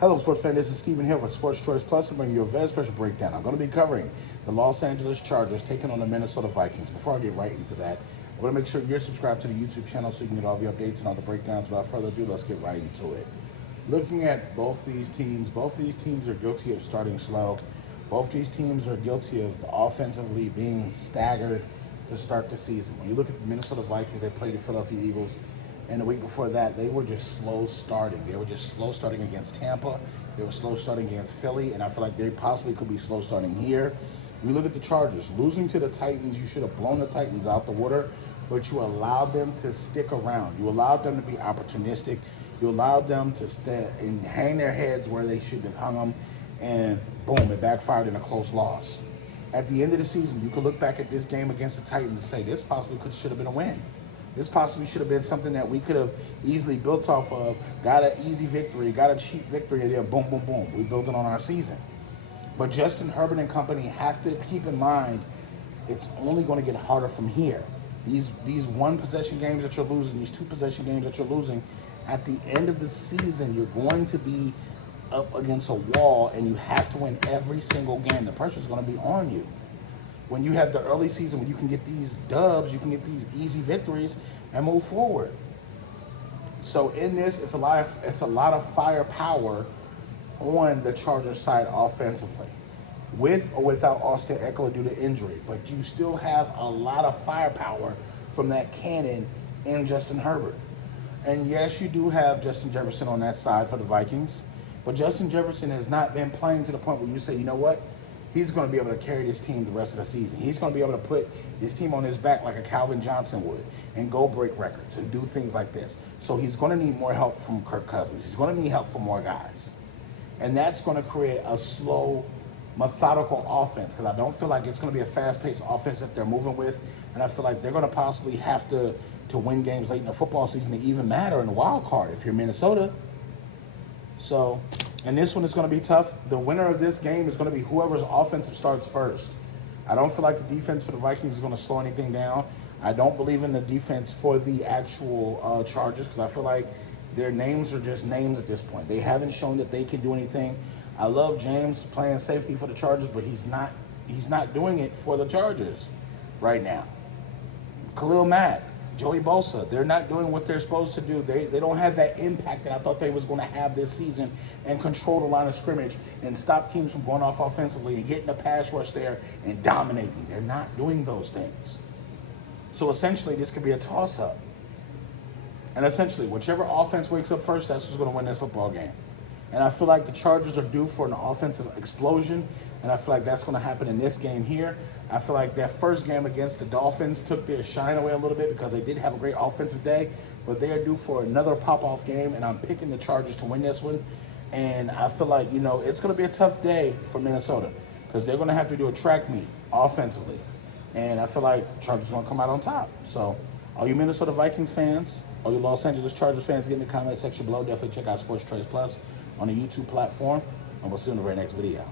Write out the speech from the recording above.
Hello, sports fan. This is Steven here for Sports Choice Plus. I'm bringing you a very special breakdown. I'm going to be covering the Los Angeles Chargers taking on the Minnesota Vikings. Before I get right into that, I want to make sure you're subscribed to the YouTube channel so you can get all the updates and all the breakdowns. Without further ado, let's get right into it. Looking at both these teams are guilty of starting slow. Both these teams are guilty of offensively being staggered to start the season. When you look at the Minnesota Vikings, they played the Philadelphia Eagles. And the week before that, they were just slow starting. They were just slow starting against Tampa. They were slow starting against Philly. And I feel like they possibly could be slow starting here. When you look at the Chargers, losing to the Titans, you should have blown the Titans out the water, but you allowed them to stick around. You allowed them to be opportunistic. You allowed them to stay and hang their heads where they shouldn't have hung them. And boom, it backfired in a close loss. At the end of the season, you could look back at this game against the Titans and say, this possibly should have been a win. This possibly should have been something that we could have easily built off of, got an easy victory, got a cheap victory, and then boom, boom, boom. We built it on our season. But Justin Herbert and company have to keep in mind it's only going to get harder from here. These one possession games that you're losing, these two possession games that you're losing, at the end of the season, you're going to be up against a wall and you have to win every single game. The pressure is going to be on you. When you have the early season, when you can get these dubs, you can get these easy victories and move forward. So in this, it's a lot of firepower on the Chargers side offensively, with or without Austin Eckler due to injury. But you still have a lot of firepower from that cannon in Justin Herbert. And yes, you do have Justin Jefferson on that side for the Vikings, but Justin Jefferson has not been playing to the point where you say, you know what? He's going to be able to carry this team the rest of the season. He's going to be able to put this team on his back like a Calvin Johnson would and go break records and do things like this. So he's going to need more help from Kirk Cousins. He's going to need help from more guys. And that's going to create a slow, methodical offense, because I don't feel like it's going to be a fast-paced offense that they're moving with. And I feel like they're going to possibly have to win games late in the football season to even matter in the wild card if you're Minnesota. So, and this one is going to be tough. The winner of this game is going to be whoever's offensive starts first. I don't feel like the defense for the Vikings is going to slow anything down. I don't believe in the defense for the actual Chargers, because I feel like their names are just names at this point. They haven't shown that they can do anything. I love James playing safety for the Chargers, but he's not doing it for the Chargers right now. Khalil Mack, Joey Bosa, they're not doing what they're supposed to do. They don't have that impact that I thought they was going to have this season and control the line of scrimmage and stop teams from going off offensively and getting a pass rush there and dominating. They're not doing those things. So essentially, this could be a toss-up. And essentially, whichever offense wakes up first, that's who's going to win this football game. And I feel like the Chargers are due for an offensive explosion, and I feel like that's going to happen in this game here. I feel like that first game against the Dolphins took their shine away a little bit because they did have a great offensive day, but they are due for another pop-off game, and I'm picking the Chargers to win this one. And I feel like, it's going to be a tough day for Minnesota because they're going to have to do a track meet offensively. And I feel like Chargers are going to come out on top. So all you Minnesota Vikings fans, all you Los Angeles Chargers fans, get in the comment section below. Definitely check out Sports Choice Plus on the YouTube platform, and we'll see you in the very next video.